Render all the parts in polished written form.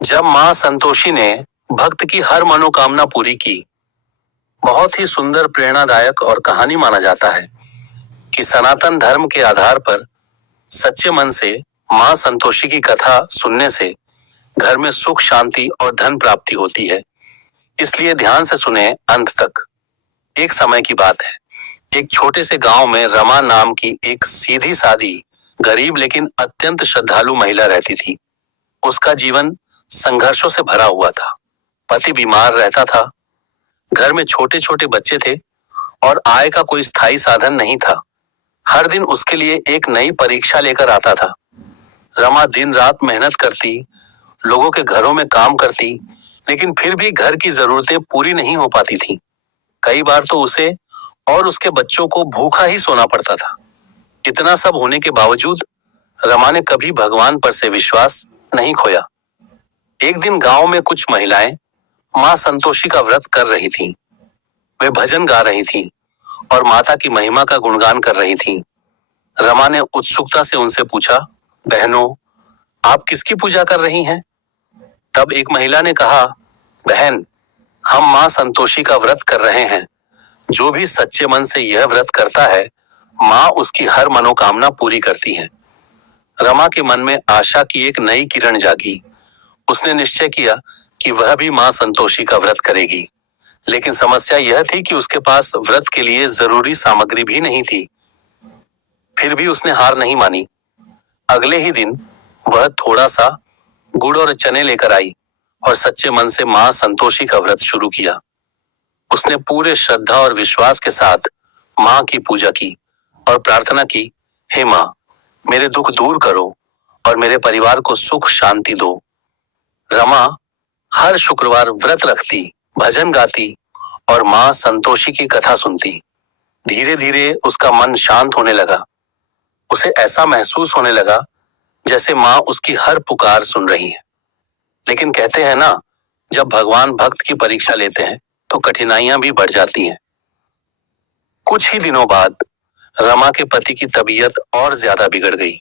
जब मां संतोषी ने भक्त की हर मनोकामना पूरी की, बहुत ही सुंदर प्रेरणादायक और कहानी माना जाता है कि सनातन धर्म के आधार पर सच्चे मन से मां संतोषी की कथा सुनने से घर में सुख शांति और धन प्राप्ति होती है। इसलिए ध्यान से सुने अंत तक। एक समय की बात है, एक छोटे से गांव में रमा नाम की एक सीधी सादी गरीब लेकिन अत्यंत श्रद्धालु महिला रहती थी। उसका जीवन संघर्षों से भरा हुआ था। पति बीमार रहता था, घर में छोटे छोटे बच्चे थे और आय का कोई स्थायी साधन नहीं था। हर दिन उसके लिए एक नई परीक्षा लेकर आता था। रमा दिन रात मेहनत करती, लोगों के घरों में काम करती, लेकिन फिर भी घर की जरूरतें पूरी नहीं हो पाती थीं। कई बार तो उसे और उसके बच्चों को भूखा ही सोना पड़ता था। इतना सब होने के बावजूद रमा ने कभी भगवान पर से विश्वास नहीं खोया। एक दिन गांव में कुछ महिलाएं मां संतोषी का व्रत कर रही थीं। वे भजन गा रही थीं और माता की महिमा का गुणगान कर रही थीं। रमा ने उत्सुकता से उनसे पूछा, बहनों, आप किसकी पूजा कर रही हैं? तब एक महिला ने कहा, बहन, हम मां संतोषी का व्रत कर रहे हैं। जो भी सच्चे मन से यह व्रत करता है, मां उसकी हर मनोकामना पूरी करती है। रमा के मन में आशा की एक नई किरण जागी। उसने निश्चय किया कि वह भी मां संतोषी का व्रत करेगी। लेकिन समस्या यह थी कि उसके पास व्रत के लिए जरूरी सामग्री भी नहीं थी। फिर भी उसने हार नहीं मानी। अगले ही दिन वह थोड़ा सा गुड़ और चने लेकर आई और सच्चे मन से मां संतोषी का व्रत शुरू किया। उसने पूरे श्रद्धा और विश्वास के साथ मां की पूजा की और प्रार्थना की, हे मां, मेरे दुख दूर करो और मेरे परिवार को सुख शांति दो। रमा हर शुक्रवार व्रत रखती, भजन गाती और मां संतोषी की कथा सुनती। धीरे धीरे उसका मन शांत होने लगा। उसे ऐसा महसूस होने लगा जैसे मां उसकी हर पुकार सुन रही है। लेकिन कहते हैं ना, जब भगवान भक्त की परीक्षा लेते हैं तो कठिनाइयां भी बढ़ जाती हैं। कुछ ही दिनों बाद रमा के पति की तबीयत और ज्यादा बिगड़ गई।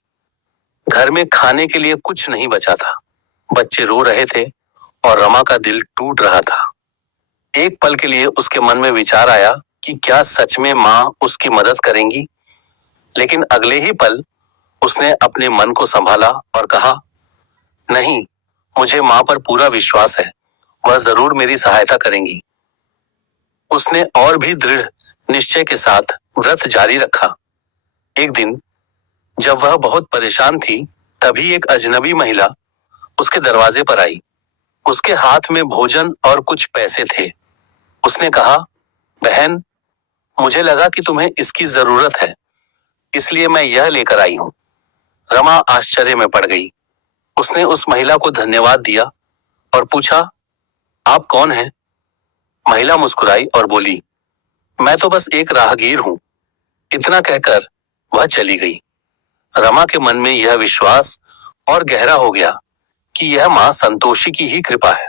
घर में खाने के लिए कुछ नहीं बचा था। बच्चे रो रहे थे और रमा का दिल टूट रहा था। एक पल के लिए उसके मन में विचार आया कि क्या सच में मां उसकी मदद करेंगी। लेकिन अगले ही पल उसने अपने मन को संभाला और कहा, नहीं, मुझे मां पर पूरा विश्वास है, वह जरूर मेरी सहायता करेंगी। उसने और भी दृढ़ निश्चय के साथ व्रत जारी रखा। एक दिन जब वह बहुत परेशान थी, तभी एक अजनबी महिला उसके दरवाजे पर आई। उसके हाथ में भोजन और कुछ पैसे थे। उसने कहा, बहन, मुझे लगा कि तुम्हें इसकी जरूरत है, इसलिए मैं यह लेकर आई हूं। रमा आश्चर्य में पड़ गई। उसने उस महिला को धन्यवाद दिया और पूछा, आप कौन हैं? महिला मुस्कुराई और बोली, मैं तो बस एक राहगीर हूं। इतना कहकर वह चली गई। रमा के मन में यह विश्वास और गहरा हो गया कि यह मां संतोषी की ही कृपा है।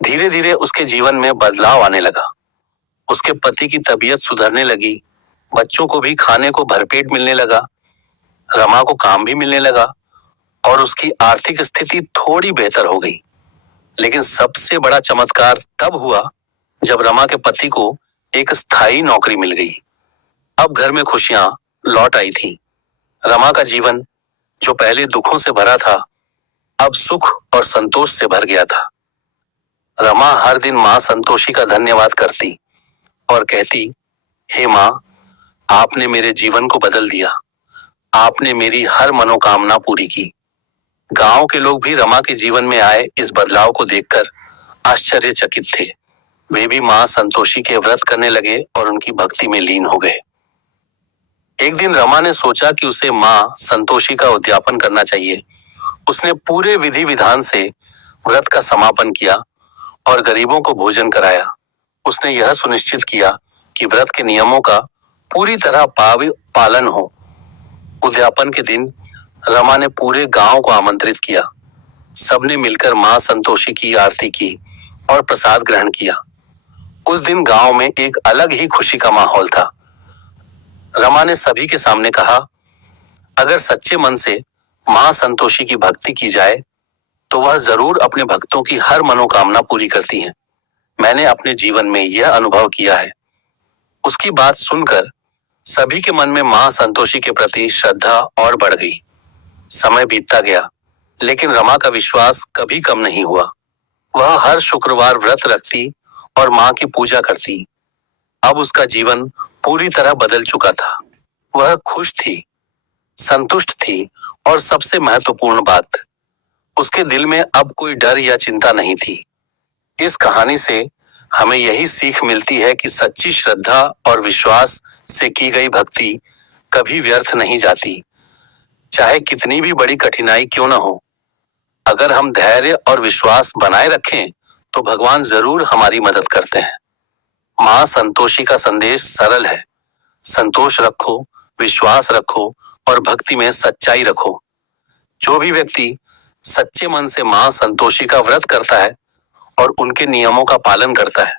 धीरे धीरे उसके जीवन में बदलाव आने लगा। उसके पति की तबीयत सुधरने लगी, बच्चों को भी खाने को भरपेट मिलने लगा, रमा को काम भी मिलने लगा और उसकी आर्थिक स्थिति थोड़ी बेहतर हो गई। लेकिन सबसे बड़ा चमत्कार तब हुआ जब रमा के पति को एक स्थायी नौकरी मिल गई। अब घर में खुशियां लौट आई थी। रमा का जीवन, जो पहले दुखों से भरा था, अब सुख और संतोष से भर गया था। रमा हर दिन मां संतोषी का धन्यवाद करती और कहती, हे मां, आपने मेरे जीवन को बदल दिया। आपने मेरी हर मनोकामना पूरी की। गांव के लोग भी रमा के जीवन में आए इस बदलाव को देखकर आश्चर्यचकित थे। वे भी मां संतोषी के व्रत करने लगे और उनकी भक्ति में लीन हो गए। एक दिन रमा ने सोचा कि उसे मां संतोषी का उद्यापन करना चाहिए। उसने पूरे विधि विधान से व्रत का समापन किया और गरीबों को भोजन कराया। उसने यह सुनिश्चित किया कि व्रत के नियमों का पूरी तरह पालन हो। उद्यापन के दिन रमा ने पूरे गांव को आमंत्रित किया। सबने मिलकर मां संतोषी की आरती की और प्रसाद ग्रहण किया। उस दिन गांव में एक अलग ही खुशी का माहौल था। रमा ने सभी के सामने कहा, अगर सच्चे मन से मां संतोषी की भक्ति की जाए तो वह जरूर अपने भक्तों की हर मनोकामना पूरी करती हैं। मैंने अपने जीवन में यह अनुभव किया है। उसकी बात सुनकर सभी के मन में मां संतोषी के प्रति श्रद्धा और बढ़ गई। समय बीतता गया, लेकिन रमा का विश्वास कभी कम नहीं हुआ। वह हर शुक्रवार व्रत रखती और मां की पूजा करती। अब उसका जीवन पूरी तरह बदल चुका था। वह खुश थी, संतुष्ट थी और सबसे महत्वपूर्ण बात, उसके दिल में अब कोई डर या चिंता नहीं थी। इस कहानी से हमें यही सीख मिलती है कि सच्ची श्रद्धा और विश्वास से की गई भक्ति कभी व्यर्थ नहीं जाती, चाहे कितनी भी बड़ी कठिनाई क्यों न हो। अगर हम धैर्य और विश्वास बनाए रखें तो भगवान जरूर हमारी मदद करते हैं। मां संतोषी का संदेश सरल है, संतोष रखो, विश्वास रखो और भक्ति में सच्चाई रखो। जो भी व्यक्ति सच्चे मन से मां संतोषी का व्रत करता है और उनके नियमों का पालन करता है,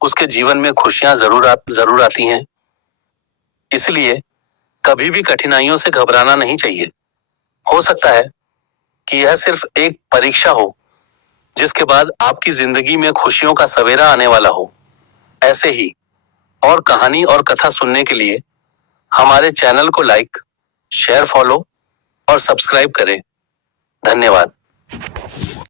उसके जीवन में खुशियां जरूर आती हैं। इसलिए कभी भी कठिनाइयों से घबराना नहीं चाहिए। हो सकता है कि यह सिर्फ एक परीक्षा हो, जिसके बाद आपकी जिंदगी में खुशियों का सवेरा आने वाला हो। ऐसे ही और कहानी और कथा सुनने के लिए हमारे चैनल को लाइक, शेयर, फॉलो और सब्सक्राइब करें। धन्यवाद।